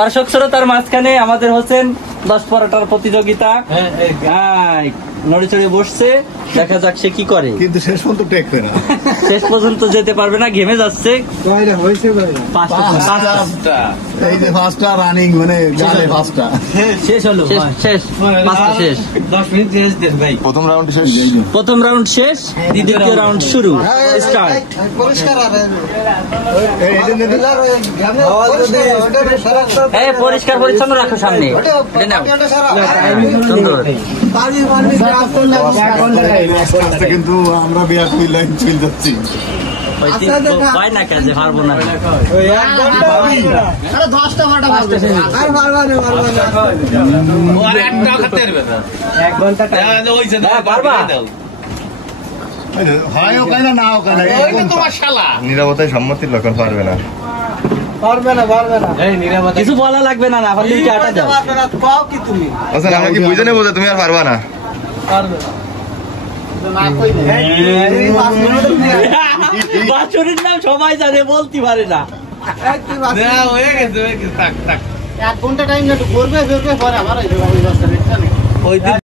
দর্শক শ্রোতার মাঝখানে আমাদের হচ্ছেন 10 পরোটার প্রতিযোগিতা। নড়ে চড়ে বসছে, দেখা যাক সে কি করে, কিন্তু শেষ পর্যন্ত টেকবে না, শেষ পর্যন্ত যেতে পারবে না, ঘেমে যাচ্ছে। পাঁচটা রানিং, মানে শেষ হলো, শেষ 5টা শেষ, 10 মিনিট শেষ দেন ভাই। প্রথম রাউন্ড শেষ, প্রথম রাউন্ড শেষ, দ্বিতীয় রাউন্ড শুরু, স্টার্ট। পরিষ্কার পরিচ্ছন্ন রাখো সামনে, সুন্দর। কিন্তু আমরা বিরাট লাইন চলে যাচ্ছি, হয় না কাজে পারবো না। নিরাপত্তায় সম্মতির লক্ষণ পারবে না, কিছু বলা লাগবে না, আমরা কি বুঝে নেবো তুমি আর পারবা না। বাছুরের নাম সবাই জানে, বলতে পারে না। 1 ঘন্টা টাইম করবে,